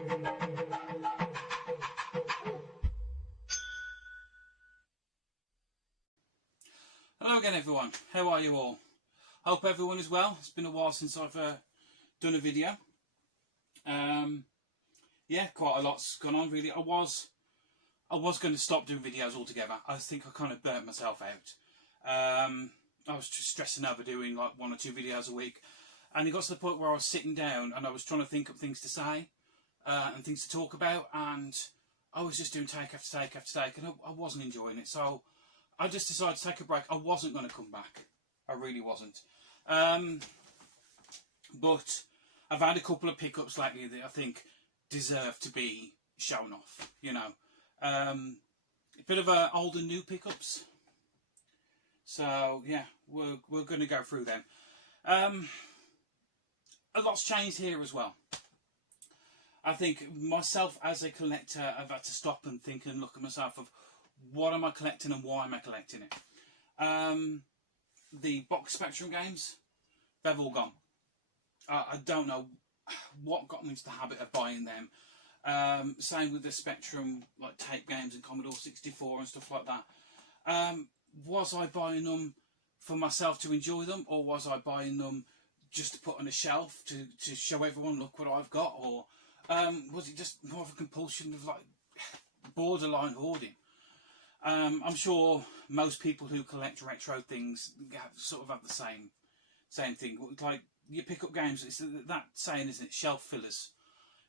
Hello again everyone, how are you all? Hope everyone is well. It's been a while since I've done a video. Yeah, quite a lot's gone on really. I was going to stop doing videos altogether. I think I kind of burnt myself out. I was just stressing over doing like 1 or 2 videos a week, and it got to the point where I was sitting down and I was trying to think of things to say and things to talk about, and I was just doing take after take after take, and I wasn't enjoying it. So I just decided to take a break. I wasn't going to come back. I really wasn't. But I've had a couple of pickups lately that I think deserve to be shown off, you know. A bit of old and new pickups. So yeah, we're going to go through them. A lot's changed here as well. I think myself as a collector, I've had to stop and think and look at myself of what am I collecting and why am I collecting it. The box Spectrum games, they've all gone. I don't know what got me into the habit of buying them. Same with the Spectrum like tape games and Commodore 64 and stuff like that. Was I buying them for myself to enjoy them, or was I buying them just to put on a shelf to show everyone, look what I've got, or was it just more of a compulsion of like borderline hoarding? I'm sure most people who collect retro things sort of have the same thing. Like you pick up games, it's that saying, isn't it? Shelf fillers.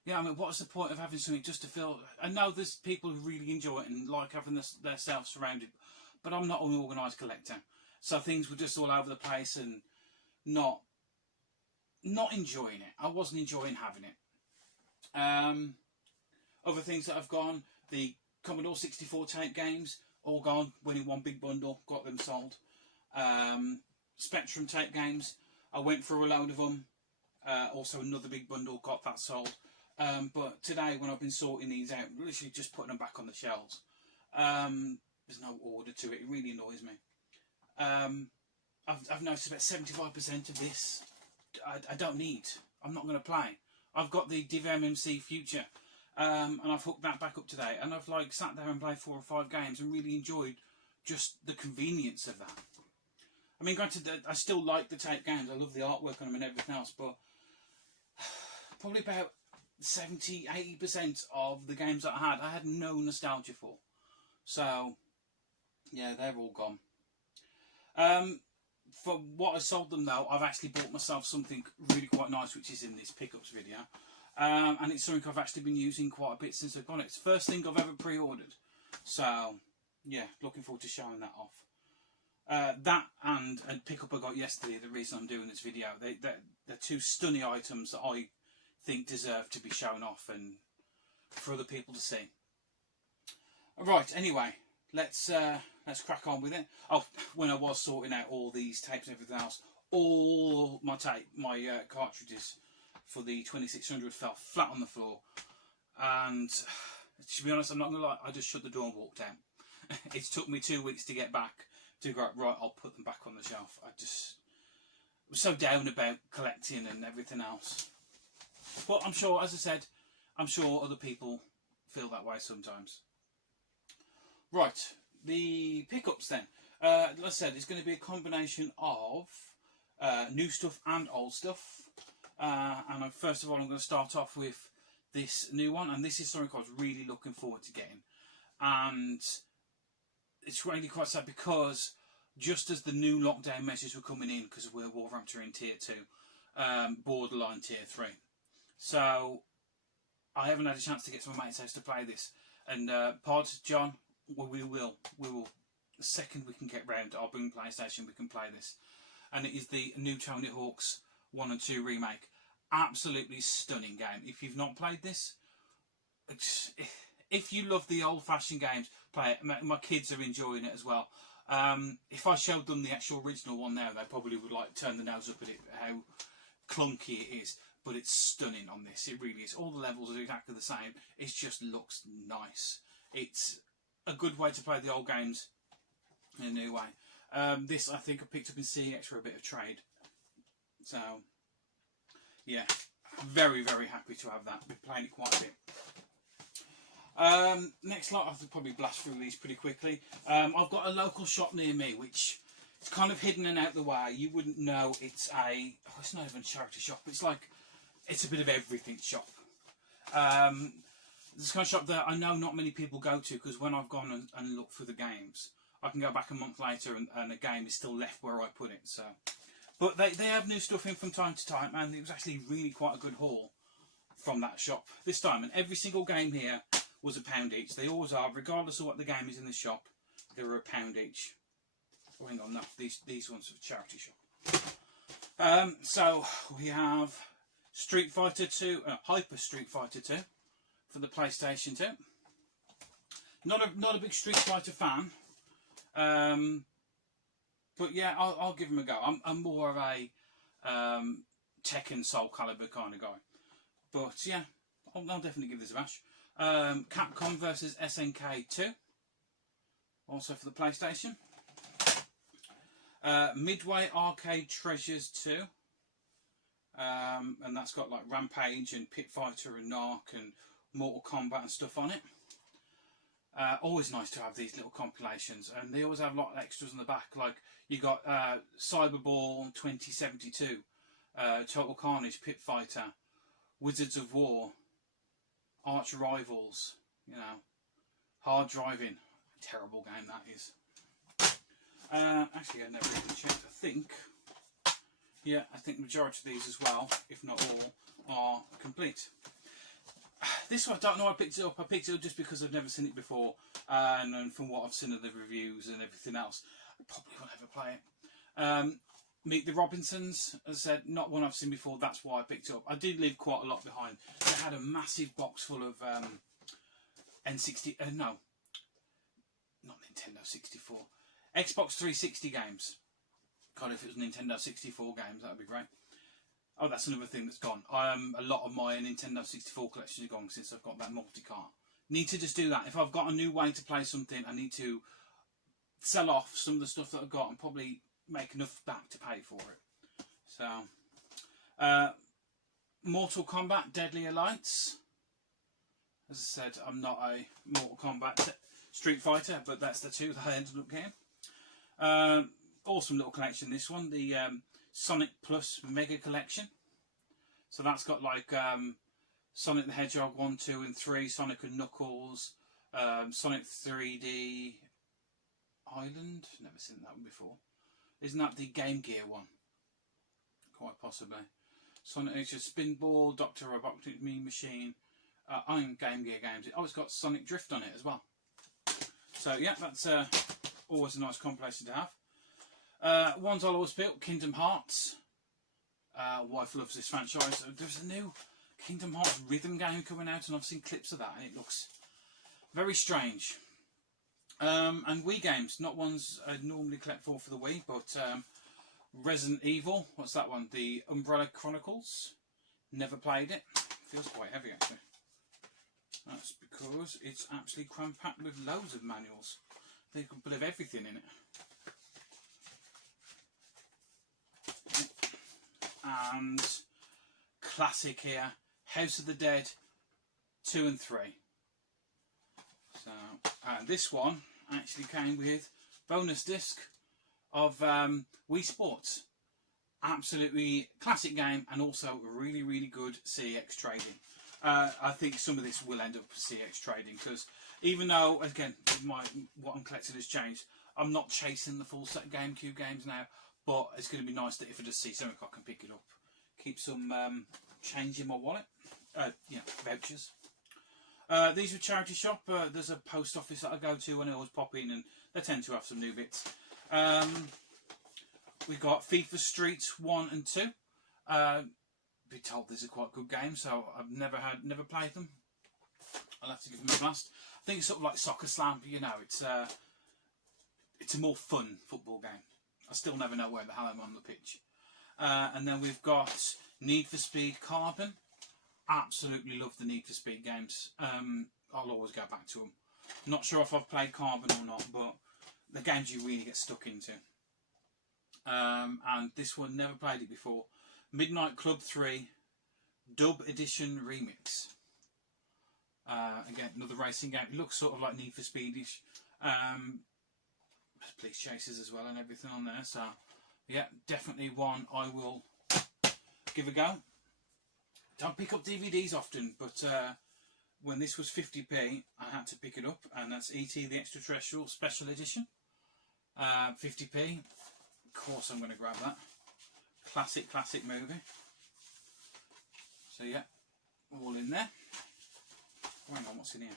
Yeah, I mean, what's the point of having something just to fill? I know there's people who really enjoy it and like having their self surrounded, but I'm not an organised collector, so things were just all over the place and not enjoying it. I wasn't enjoying having it. Other things that have gone, the Commodore 64 tape games, all gone, went in one big bundle, got them sold. Spectrum tape games, I went through a load of them, also another big bundle, got that sold. But today when I've been sorting these out, literally just putting them back on the shelves, there's no order to it, it really annoys me. I've noticed about 75% of this I don't need, I'm not going to play. I've got the Div MMC Future, and I've hooked that back up today, and I've like sat there and played 4 or 5 games and really enjoyed just the convenience of that. I mean, granted, I still like the tape games, I love the artwork on them and everything else, but probably about 70–80% of the games that I had no nostalgia for. So yeah, they're all gone. For what I sold them though, I've actually bought myself something really quite nice, which is in this pickups video. And it's something I've actually been using quite a bit since I've got it. It's the first thing I've ever pre-ordered. So yeah, looking forward to showing that off. That and a pickup I got yesterday, the reason I'm doing this video, they're 2 stunning items that I think deserve to be shown off and for other people to see. Right, anyway, let's crack on with it. Oh, when I was sorting out all these tapes and everything else, all my cartridges for the 2600 fell flat on the floor, and to be honest, I'm not gonna lie, I just shut the door and walked out. It took me 2 weeks to get back to go, right, I'll put them back on the shelf. I just was so down about collecting and everything else. But I'm sure, as I said, I'm sure other people feel that way sometimes. Right, the pickups then. Like I said, it's going to be a combination of new stuff and old stuff. And first of all, I'm going to start off with this new one, and this is something I was really looking forward to getting. And it's really quite sad because just as the new lockdown measures were coming in, because we're Wolverhampton in Tier 2, borderline Tier 3. So I haven't had a chance to get to my mate's house to play this. And Pod, John, we will. The second we can get round, I'll bring PlayStation, we can play this. And it is the new Tony Hawk's 1 and 2 remake. Absolutely stunning game. If you've not played this, if you love the old-fashioned games, play it. My kids are enjoying it as well. If I showed them the actual original one now, they probably would like turn the nose up at it, how clunky it is. But it's stunning on this. It really is. All the levels are exactly the same. It just looks nice. It's a good way to play the old games in a new way. This I think I picked up in CEX for a bit of trade. So yeah, Very, very happy to have that. Been playing it quite a bit. Next lot, I have to probably blast through these pretty quickly. I've got a local shop near me, which is kind of hidden and out the way. You wouldn't know it's a... Oh, it's not even a charity shop. It's like... It's a bit of everything shop. This kind of shop that I know not many people go to, because when I've gone and looked through the games, I can go back a month later and the game is still left where I put it. So, but they have new stuff in from time to time, and it was actually really quite a good haul from that shop this time. And every single game here was £1 each. They always are, regardless of what the game is in the shop. They were £1 each. Oh, hang on, no, these ones are a charity shop. So we have Street Fighter 2, Hyper Street Fighter 2 for the PlayStation 2. Not a big Street Fighter fan, but yeah, I'll give them a go. I'm more of a Tekken Soul Calibur kind of guy, but yeah, I'll definitely give this a bash. Capcom versus SNK 2, also for the PlayStation. Midway Arcade Treasures 2, and that's got like Rampage and Pit Fighter and Narc and Mortal Kombat and stuff on it. Always nice to have these little compilations, and they always have a lot of extras on the back. Like you got Cyberball 2072, Total Carnage, Pit Fighter, Wizards of War, Arch Rivals, you know, Hard Driving. Terrible game that is. Actually, I never even checked. I think the majority of these as well, if not all, are complete. This one, I don't know why I picked it up. I picked it up just because I've never seen it before, and from what I've seen of the reviews and everything else, I probably won't ever play it. Meet the Robinsons, as I said, not one I've seen before, that's why I picked it up. I did leave quite a lot behind. They had a massive box full of N60, no, not Nintendo 64, Xbox 360 games. God, if it was Nintendo 64 games, that would be great. Oh, that's another thing that's gone. A lot of my Nintendo 64 collection is gone since I've got that multi-cart. Need to just do that. If I've got a new way to play something, I need to sell off some of the stuff that I've got and probably make enough back to pay for it. So, Mortal Kombat Deadly Alliance. As I said, I'm not a Mortal Kombat Street Fighter, but that's the two that I ended up getting. Awesome little collection, this one. The Sonic Plus Mega Collection. So that's got like Sonic the Hedgehog 1, 2 and 3, Sonic and Knuckles, Sonic 3D Island, never seen that one before. Isn't that the Game Gear one? Quite possibly. Sonic Extra Spinball, Dr. Robotnik Mean Machine, I'm Game Gear games. Oh, it's got Sonic Drift on it as well. So yeah, that's always a nice compilation to have. Ones I'll always pick, Kingdom Hearts. Wife loves this franchise. There's a new Kingdom Hearts rhythm game coming out, and I've seen clips of that, and it looks very strange. And Wii games, not ones I'd normally collect for the Wii, but Resident Evil, what's that one? The Umbrella Chronicles. Never played it. Feels quite heavy actually. That's because it's actually cram-packed with loads of manuals. They can put everything in it. And classic here, House of the Dead 2 and 3. So, this one actually came with bonus disc of Wii Sports. Absolutely classic game, and also really, really good CX trading. I think some of this will end up CX trading, because even though, again, what I'm collecting has changed, I'm not chasing the full set of GameCube games now, but it's going to be nice that if I just see something I can pick it up. Keep some change in my wallet. Vouchers. These are charity shop. There's a post office that I go to and I always pop in, and they tend to have some new bits. We've got FIFA Street 1 and 2. Be told these are quite good games, so I've never played them. I'll have to give them a blast. I think it's sort of like Soccer Slam, you know, it's a more fun football game. I still never know where the hell I'm on the pitch. And then we've got Need for Speed Carbon. Absolutely love the Need for Speed games. I'll always go back to them. Not sure if I've played Carbon or not, but the games you really get stuck into. And this one, never played it before. Midnight Club 3, Dub Edition Remix. Again, another racing game. It looks sort of like Need for Speedish. Police chases as well and everything on there. So, yeah, definitely one I will give a go. Don't pick up DVDs often, but when this was 50p, I had to pick it up, and that's E.T. the Extraterrestrial Special Edition. 50p. Of course I'm going to grab that. Classic movie. So yeah, all in there. Hang on, what's in here?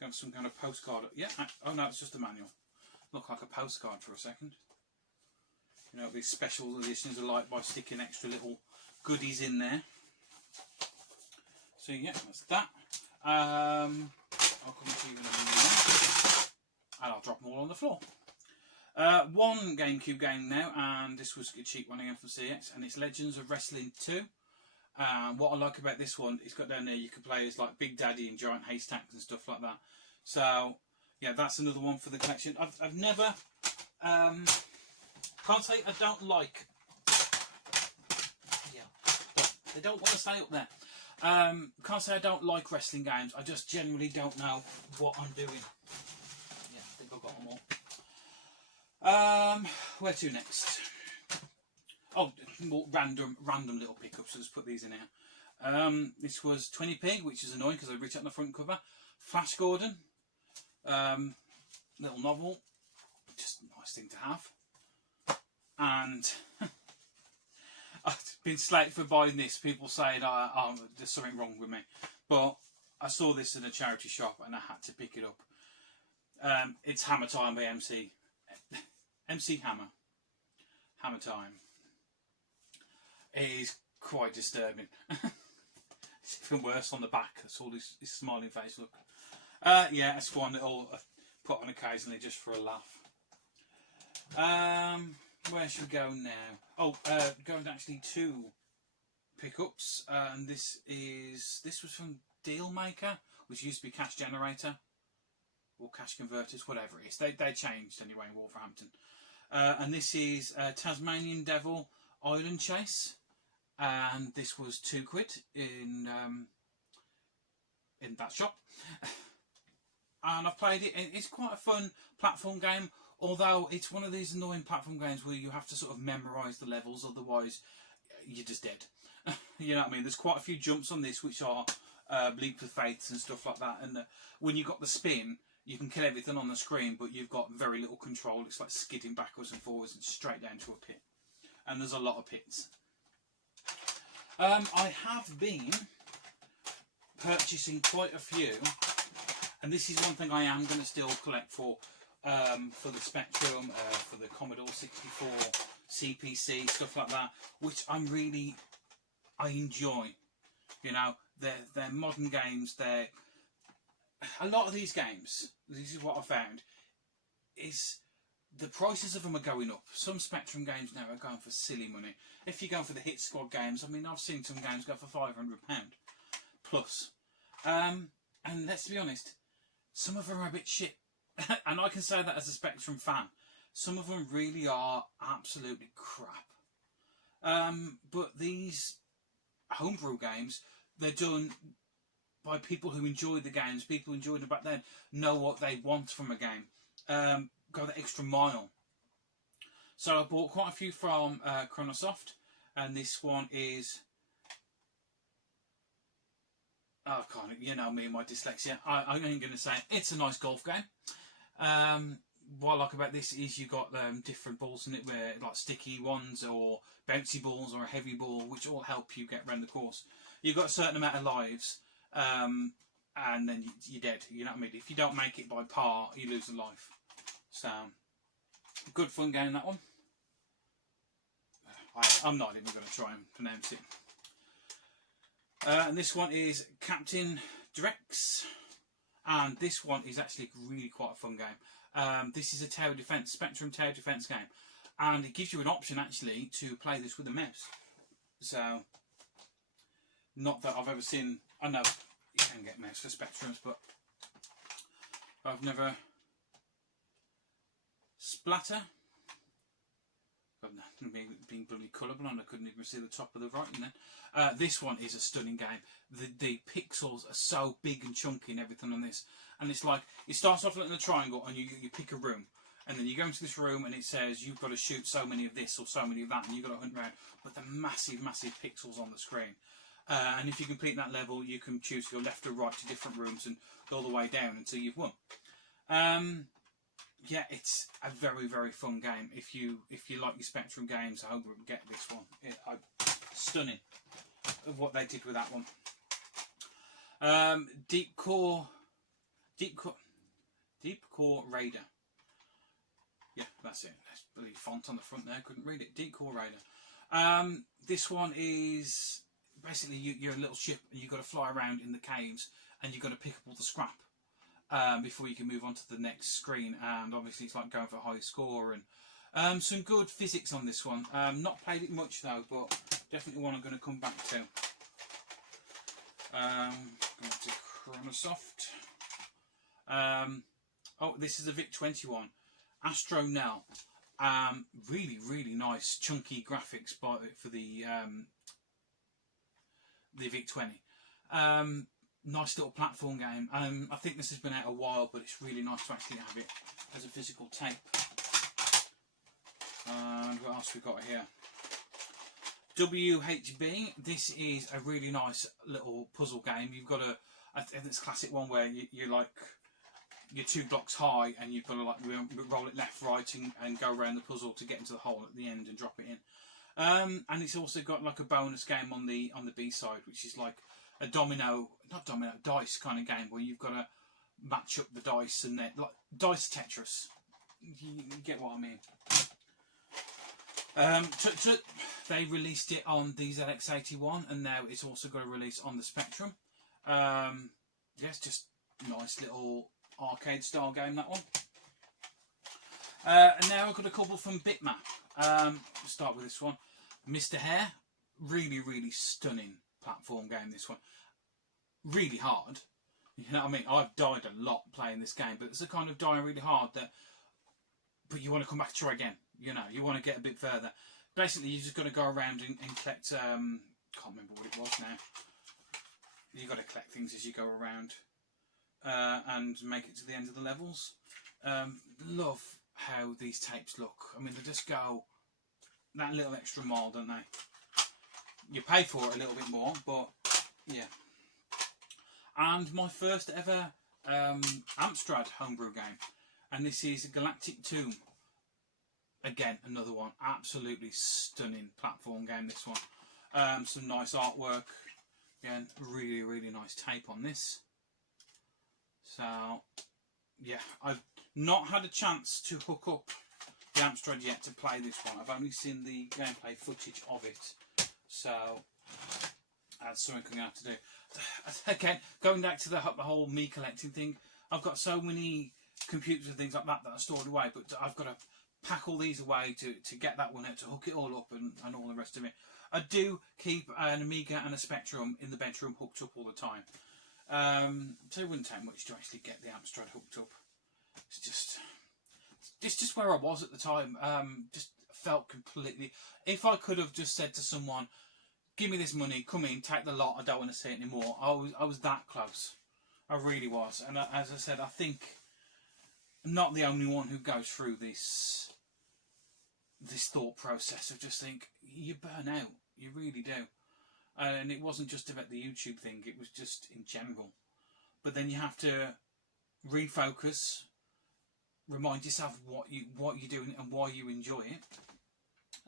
Got some kind of postcard. Yeah, oh no, it's just a manual. Looked like a postcard for a second. You know, these special editions are like by sticking extra little goodies in there. So yeah, that's that. I'll come to you in a minute, and I'll drop them all on the floor. One GameCube game now, and this was a cheap one again from CX, and it's Legends of Wrestling 2. What I like about this one, it's got down there you can play as like Big Daddy and Giant Haystacks and stuff like that. So yeah, that's another one for the collection. I've never can't say I don't like. Yeah, but they don't want to stay up there. Can't say I don't like wrestling games. I just generally don't know what I'm doing. Yeah, I think I've got them all. Where to next? Oh, more random little pickups. So just put these in here. This was 20p, which is annoying because I reached out on the front cover. Flash Gordon, little novel, just a nice thing to have. And I've been slated for buying this. People saying there's something wrong with me, but I saw this in a charity shop and I had to pick it up. It's Hammer Time by MC Hammer. Hammer Time. It is quite disturbing. It's even worse on the back. That's all his smiling face look. Yeah, it's one that I'll put on occasionally just for a laugh. Where should we go now? Oh, going to actually two pickups, and this was from Dealmaker, which used to be Cash Generator or Cash Converters, whatever it is. They changed anyway in Wolverhampton. And this is Tasmanian Devil Island Chase, and this was £2 in that shop. And I've played it. It's quite a fun platform game, although it's one of these annoying platform games where you have to sort of memorise the levels, otherwise you're just dead. You know what I mean? There's quite a few jumps on this which are leap of faith and stuff like that, and when you've got the spin, you can kill everything on the screen, but you've got very little control. It's like skidding backwards and forwards and straight down to a pit. And there's a lot of pits. I have been purchasing quite a few, and this is one thing I am going to still collect for the Spectrum, for the Commodore 64, CPC, stuff like that, which I enjoy. You know, they're modern games. A lot of these games, this is what I found, is the prices of them are going up. Some Spectrum games now are going for silly money. If you go for the Hit Squad games, I mean, I've seen some games go for £500 plus. And let's be honest, some of them are a bit shit. And I can say that as a Spectrum fan. Some of them really are absolutely crap. But these homebrew games, they're done by people who enjoy the games, people who enjoyed them back then, know what they want from a game. Go the extra mile. So I bought quite a few from Chronosoft, and this one is, oh, I can't, you know me and my dyslexia. I'm ain't going to say it. It's a nice golf game. What I like about this is you got different balls in it, where like sticky ones or bouncy balls or a heavy ball, which all help you get around the course. You've got a certain amount of lives, and then you're dead. You know what I mean? If you don't make it by par, you lose a life. So, good fun game, that one. I'm not even going to try and pronounce it. And this one is Captain Drex. And this one is actually really quite a fun game. This is a tower defense, Spectrum tower defense game. And it gives you an option, actually, to play this with a mouse. So, not that I've ever seen... I know you can get mouse for Spectrums, but I've never... Splatter. being bloody colourblind, I couldn't even see the top of the writing then. This one is a stunning game. The pixels are so big and chunky and everything on this. And it's like, it starts off like in a triangle and you pick a room. And then you go into this room and it says you've got to shoot so many of this or so many of that, and you've got to hunt around. But the massive, massive pixels on the screen. And if you complete that level, you can choose to go left or right to different rooms and go all the way down until you've won. Yeah, it's a very, very fun game. If you like your Spectrum games, I hope you'll get this one. Stunning of what they did with that one. Deep Core Raider. Yeah, that's it. That's bloody font on the front there. Couldn't read it. Deep Core Raider. This one is basically you're a little ship and you've got to fly around in the caves and you've got to pick up all the scrap before you can move on to the next screen. And obviously it's like going for a high score and some good physics on this one. Not played it much though, but definitely one I'm going to come back to. Going to Chronosoft. Oh, this is a VIC-20 one. Astronel. Really, really nice, chunky graphics for the VIC-20. Nice little platform game. I think this has been out a while, but it's really nice to actually have it as a physical tape. And what else we got here? WHB. This is a really nice little puzzle game. You've got I think it's a classic one where you're like, you're 2 blocks high and you've got to like roll it left, right and go around the puzzle to get into the hole at the end and drop it in. And it's also got like a bonus game on the B side, which is like a dice kind of game where you've got to match up the dice and then like dice Tetris. You get what I mean. They released it on the ZX81 and now it's also got a release on the Spectrum. Yeah, it's just a nice little arcade style game, that one. And now I've got a couple from Bitmap. We'll start with this one. Mr. Hare. Really, really stunning platform game, this one. Really hard. You know what I mean? I've died a lot playing this game, but it's the kind of dying really hard that, but you want to come back and try again. You know, you want to get a bit further. Basically, you just got to go around and collect, can't remember what it was now. You've got to collect things as you go around and make it to the end of the levels. Love how these tapes look. I mean, they just go that little extra mile, don't they? You pay for it a little bit more, but yeah. And my first ever Amstrad homebrew game. And this is Galactic Tomb. Again, another one. Absolutely stunning platform game, this one. Some nice artwork. Again, really, really nice tape on this. So, yeah, I've not had a chance to hook up the Amstrad yet to play this one. I've only seen the gameplay footage of it. So, that's something I'm going to have to do. Again, going back to the whole me collecting thing, I've got so many computers and things like that are stored away, but I've got to pack all these away to get that one out, to hook it all up and all the rest of it. I do keep an Amiga and a Spectrum in the bedroom hooked up all the time. So it wouldn't take much to actually get the Amstrad hooked up. It's just where I was at the time. Just felt completely... If I could have just said to someone, give me this money, come in, take the lot, I don't want to see it anymore. I was that close. I really was. And as I said, I think I'm not the only one who goes through this thought process of just think, you burn out. You really do. And it wasn't just about the YouTube thing, it was just in general. But then you have to refocus, remind yourself what you're doing and why you enjoy it.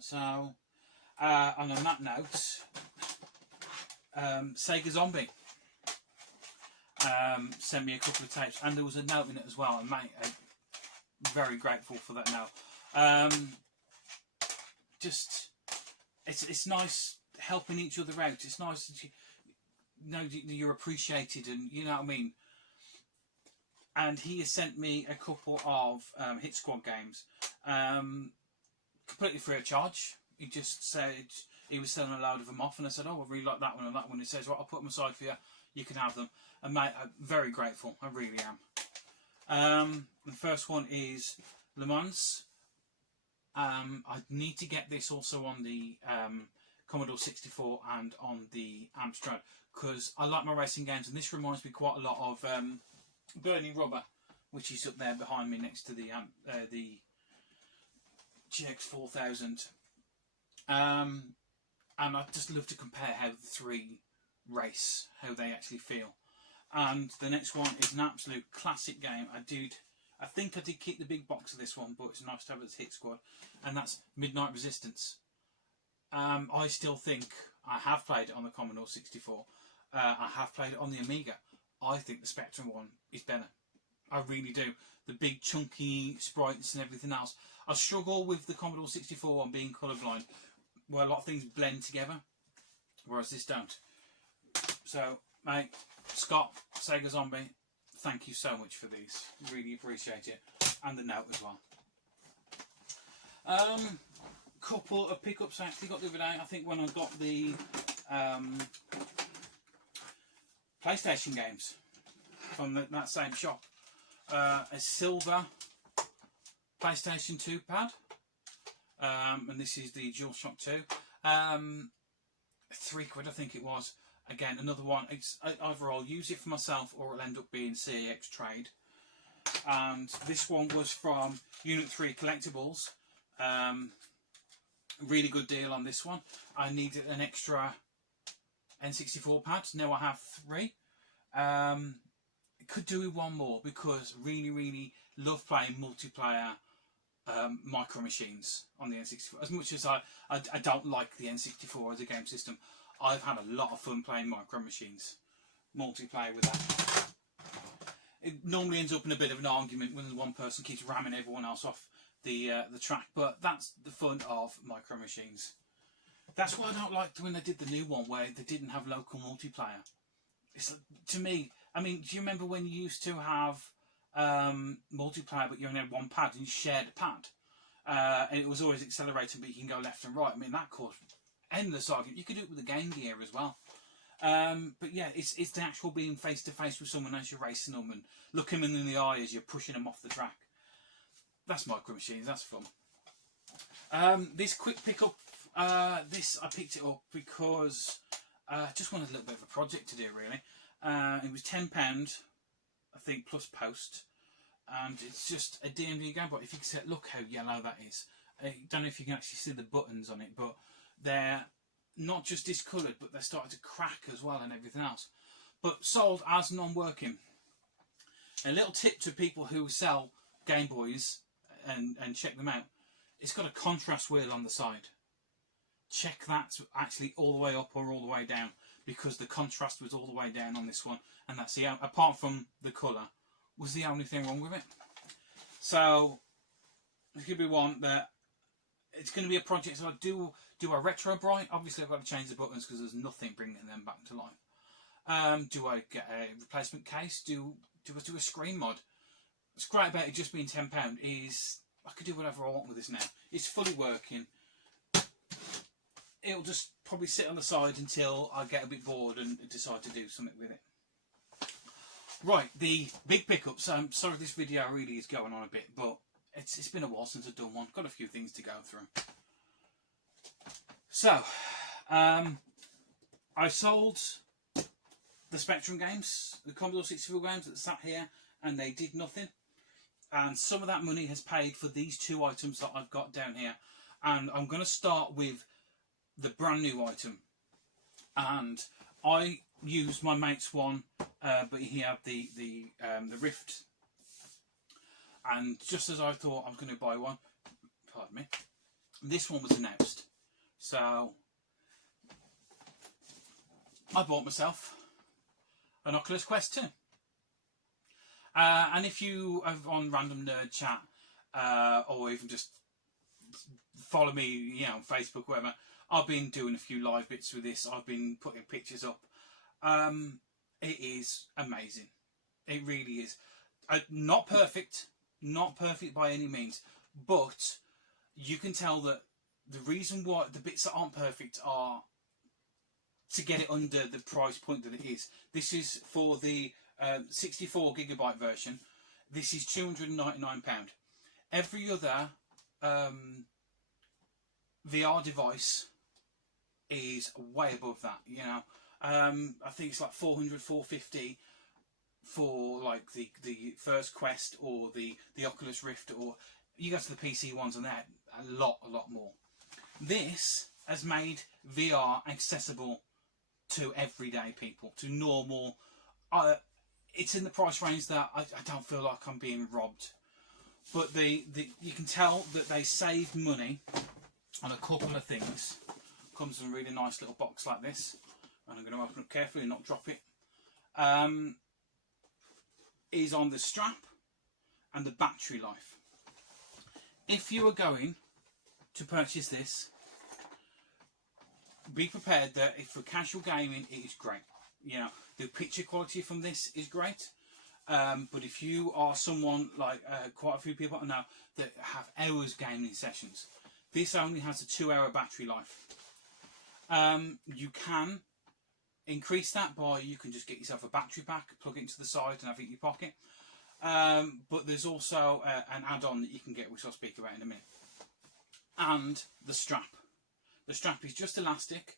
So, and on that note, Sega Zombie sent me a couple of tapes, and there was a note in it as well, and mate, I'm very grateful for that note. Just, it's nice helping each other out. It's nice that you know you're appreciated, and you know what I mean. And he has sent me a couple of Hit Squad games, completely free of charge. He just said he was selling a load of them off, and I said, "Oh, I really like that one and that one." He says, "Well, I'll put them aside for you. You can have them." And mate, I'm very grateful. I really am. The first one is Le Mans I need to get this also on the Commodore 64 and on the Amstrad, because I like my racing games, and this reminds me quite a lot of Burning Rubber, which is up there behind me next to the GX 4000. And I just love to compare how the three race, how they actually feel. And the next one is an absolute classic game. I think I did keep the big box of this one, but it's nice to have it as Hit Squad, and that's Midnight Resistance. I still think I have played it on the Commodore 64. I have played it on the Amiga. I think the Spectrum one is better. I really do. The big chunky sprites and everything else. I struggle with the Commodore 64 one being colourblind, where a lot of things blend together, whereas this don't. So, mate, Scott, Sega Zombie, thank you so much for these. Really appreciate it. And the note as well. Couple of pickups I actually got the other day. I think when I got the PlayStation games from that same shop. A silver PlayStation 2 pad. And this is the DualShock 2. £3 I think it was. Again, another one. It's either I'll use it for myself or it'll end up being CAX trade. And this one was from Unit 3 Collectibles. Really good deal on this one. I needed an extra N64 pad. Now I have 3. Could do with one more, because really love playing multiplayer micro machines on the N64. As much as I don't like the N64 as a game system, I've had a lot of fun playing micro machines multiplayer with that. It normally ends up in a bit of an argument when one person keeps ramming everyone else off the track, but that's the fun of micro machines. That's why I don't like when they did the new one where they didn't have local multiplayer. It's, to me, I mean, do you remember when you used to have multiplayer but you only had one pad and you shared a pad? And it was always accelerating, but you can go left and right. I mean, that caused endless argument. You could do it with the Game Gear as well. But yeah, it's the actual being face to face with someone as you're racing them and looking them in the eye as you're pushing them off the track. That's micro machines. That's fun. This quick pickup. This I picked it up because I just wanted a little bit of a project to do. Really, it was £10, I think, plus post, and it's just a DMV game. But if you can see, look how yellow that is. I don't know if you can actually see the buttons on it, but they're not just discoloured, but they're starting to crack as well and everything else. But sold as non-working. A little tip to people who sell Game Boys and check them out. It's got a contrast wheel on the side. Check that actually all the way up or all the way down, because the contrast was all the way down on this one, and that's the, apart from the colour, was the only thing wrong with it. So it could be one that it's going to be a project. So I do a retro bright. Obviously I've got to change the buttons because there's nothing bringing them back to life. Do I get a replacement case? Do I do a screen mod? What's great about it just being £10 is I could do whatever I want with this now. It's fully working. It'll just probably sit on the side until I get a bit bored and decide to do something with it. Right, the big pickups. Sorry this video really is going on a bit, but it's been a while since I've done one. Got a few things to go through. So, I sold the Spectrum games, the Commodore 64 games that sat here, and they did nothing. And some of that money has paid for these 2 items that I've got down here. And I'm going to start with the brand new item. And I used my mate's one, but he had the Rift. And just as I thought I was going to buy one, pardon me, this one was announced. So I bought myself an Oculus Quest 2. And if you are on Random Nerd Chat, or even just follow me, on Facebook, whatever, I've been doing a few live bits with this. I've been putting pictures up. It is amazing. It really is. Not perfect by any means, but you can tell that the reason why the bits that aren't perfect are to get it under the price point that it is. This is for the 64GB version. This is £299. Every other VR device is way above that, you know. I think it's like 400, 450 for like the first Quest or the Oculus Rift, or you go to the PC ones and they're a lot more. This has made VR accessible to everyday people, to normal. It's in the price range that I don't feel like I'm being robbed. But you can tell that they saved money on a couple of things. Comes in a really nice little box like this, and I'm going to open it carefully and not drop it. Is on the strap and the battery life. If you are going to purchase this, be prepared that if for casual gaming it is great. You know, the picture quality from this is great. But if you are someone like quite a few people I know that have hours gaming sessions, this only has a 2-hour battery life. You can increase that by, you can just get yourself a battery pack, plug it into the side and have it in your pocket. But there's also an add-on that you can get, which I'll speak about in a minute. And the strap. The strap is just elastic.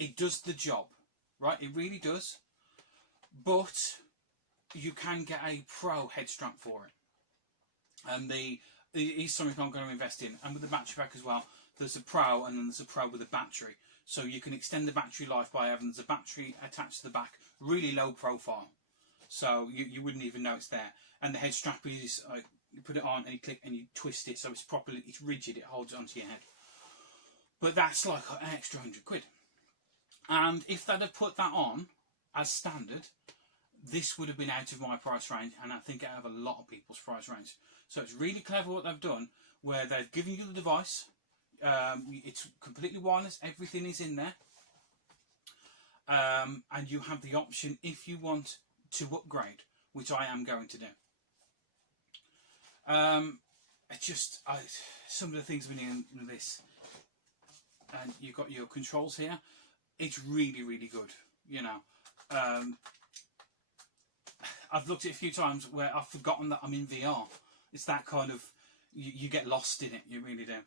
It does the job, right? It really does. But you can get a pro head strap for it. And it is something I'm going to invest in. And with the battery pack as well, there's a pro and then there's a pro with a battery. So you can extend the battery life by having the battery attached to the back, really low profile. So you wouldn't even know it's there. And the head strap is, you put it on and you click and you twist it so it's rigid, it holds it onto your head. But that's like an extra £100. And if they'd have put that on as standard, this would have been out of my price range, and I think out of a lot of people's price range. So it's really clever what they've done, where they've given you the device. It's completely wireless, everything is in there, and you have the option if you want to upgrade, which I am going to do. Some of the things we need in this, and you've got your controls here. It's really good, you know. I've looked at it a few times where I've forgotten that I'm in VR. It's that kind of, you get lost in it, you really do.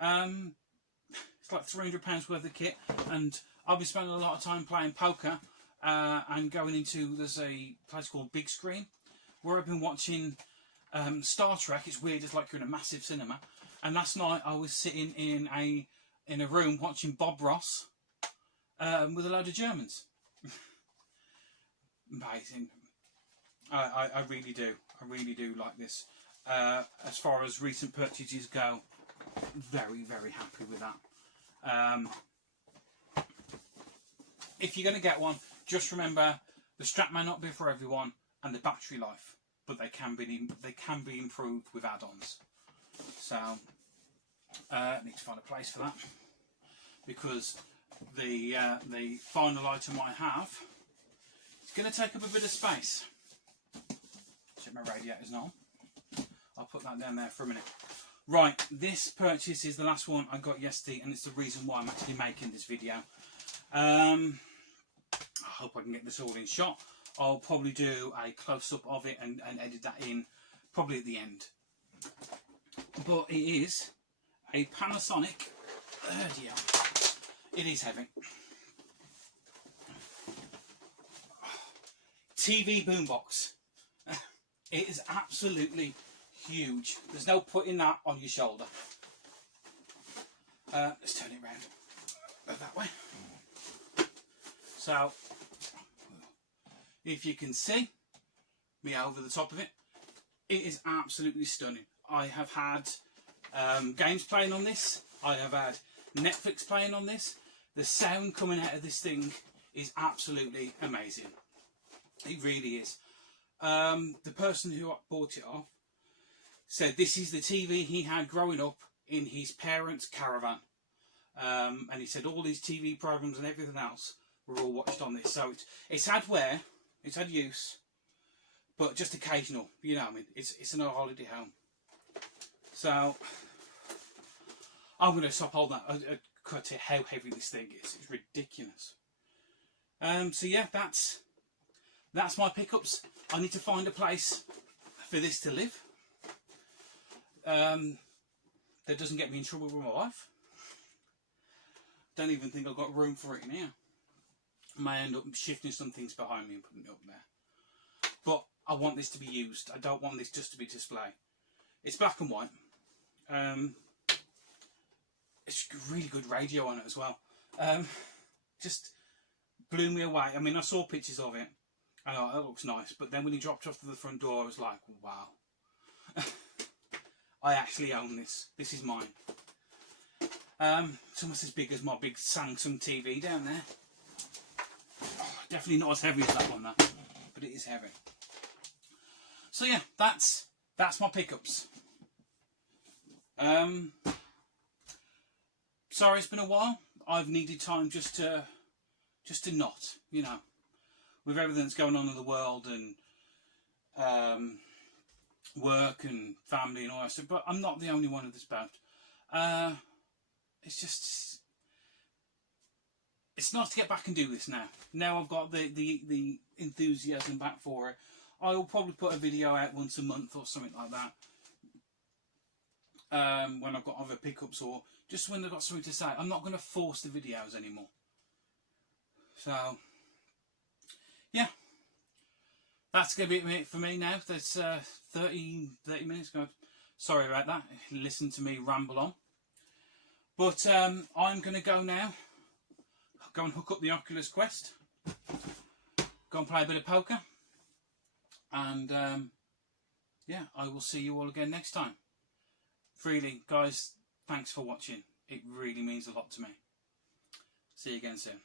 It's like £300 worth of kit, and I'll be spending a lot of time playing poker and going into, there's a place called Big Screen where I've been watching Star Trek. It's weird, it's like you're in a massive cinema. And last night I was sitting in a room watching Bob Ross with a load of Germans. Amazing. I really do like this. As far as recent purchases go, very happy with that. If you're going to get one, just remember the strap may not be for everyone, and the battery life, but they can be improved with add-ons. So I need to find a place for that, because the final item I have is going to take up a bit of space. Check my radiators now. I'll put that down there for a minute. Right, this purchase is the last one I got yesterday, and it's the reason why I'm actually making this video. I hope I can get this all in shot. I'll probably do a close-up of it and edit that in probably at the end. But it is a Panasonic, dear, it is heavy, TV boombox. It is absolutely huge. There's no putting that on your shoulder. Let's turn it around that way. So, if you can see me over the top of it, it is absolutely stunning. I have had games playing on this. I have had Netflix playing on this. The sound coming out of this thing is absolutely amazing. It really is. The person who bought it off said this is the TV he had growing up in his parents' caravan. And he said all these TV programs and everything else were all watched on this. So it's had wear, it's had use, but just occasional, you know what I mean? It's an holiday home. So I'm going to stop holding that. Cut it how heavy this thing is. It's ridiculous. So yeah, that's my pickups. I need to find a place for this to live that doesn't get me in trouble with my wife. don't even think I've got room for it in here. I may end up shifting some things behind me and putting it up there. But I want this to be used. I don't want this just to be display. It's black and white. It's really good radio on it as well. Just blew me away. I mean, I saw pictures of it. I thought, that looks nice. But then when he dropped off to the front door, I was like, wow. I actually own this. This is mine. It's almost as big as my big Samsung TV down there. Oh, definitely not as heavy as that one, though. But it is heavy. So yeah, that's my pickups. Sorry, it's been a while. I've needed time just to not, you know, with everything that's going on in the world and work and family and all that stuff. But I'm not the only one of this boat. It's just, it's nice to get back and do this now. Now I've got the enthusiasm back for it. I will probably put a video out once a month or something like that. When I've got other pickups or just when I've got something to say. I'm not going to force the videos anymore. So, yeah. That's going to be it for me now. There's 30 minutes. Sorry about that. Listen to me ramble on. But I'm going to go now. Go and hook up the Oculus Quest. Go and play a bit of poker. And yeah, I will see you all again next time. Really, guys, thanks for watching. It really means a lot to me. See you again soon.